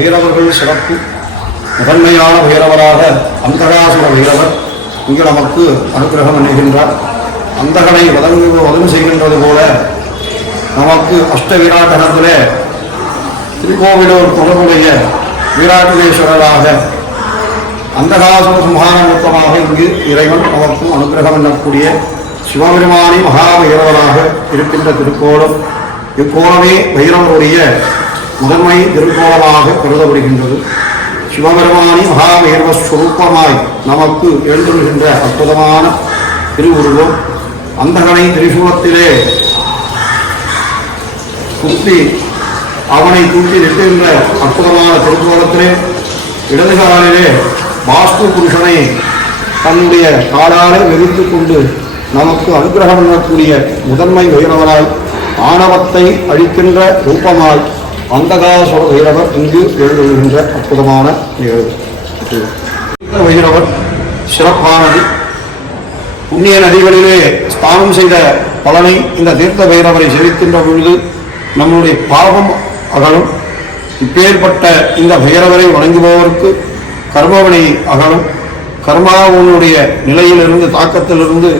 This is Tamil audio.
பைரவர்கள் சிறப்பு. முதன்மையான பைரவராக அந்தகாசுர பைரவர் இங்கு நமக்கு அனுகிரகம் பண்ணுகின்றார். அந்தகனை வதங்கு செய்கின்றது போல நமக்கு அஷ்ட வீராட்டனத்திலே திருக்கோவிலூர் தொடர்புடைய வீராட்டேஸ்வரராக அந்தகாசுர சம்ஹாரமூர்த்தமாக இங்கு இறைவன் நமக்கு அனுகிரகம் பண்ணக்கூடிய சிவபெருமானி மகாபைரவராக இருக்கின்ற திருக்கோலம். இக்கோலமே பைரவருடைய முதன்மை திருக்கோலமாக கருதப்படுகின்றது. சிவபெருமானி மகாபைரவஸ்வரூபமாய் நமக்கு எழுந்துகின்ற அற்புதமான திருவுருவம். அந்தகனை திரிசூலத்திலே குத்தி அவனை தூக்கி நிற்கின்ற அற்புதமான திருக்கோலத்திலே இடது காலிலே வாஸ்து புருஷனை தன்னுடைய காலாலே வெறித்துக் கொண்டு நமக்கு அனுகிரகம் பண்ணக்கூடிய முதன்மை பைரவராய் ஆணவத்தை அழிக்கின்ற ரூபமாய் அந்தகாசுர பைரவர் இங்கு எழுதுகின்ற அற்புதமான நிகழ்வு. பைரவர் சிறப்பானது. புண்ணிய நதிகளிலே ஸ்தானம் செய்த பலனை இந்த தீர்த்த பைரவரை செலுத்தின்ற பொழுது நம்முடைய பாவம் அகலும். இப்பேற்பட்ட இந்த பைரவரை வணங்குபவருக்கு கர்மவினை அகலும். கர்மாவுடைய நிலையிலிருந்து தாக்கத்திலிருந்து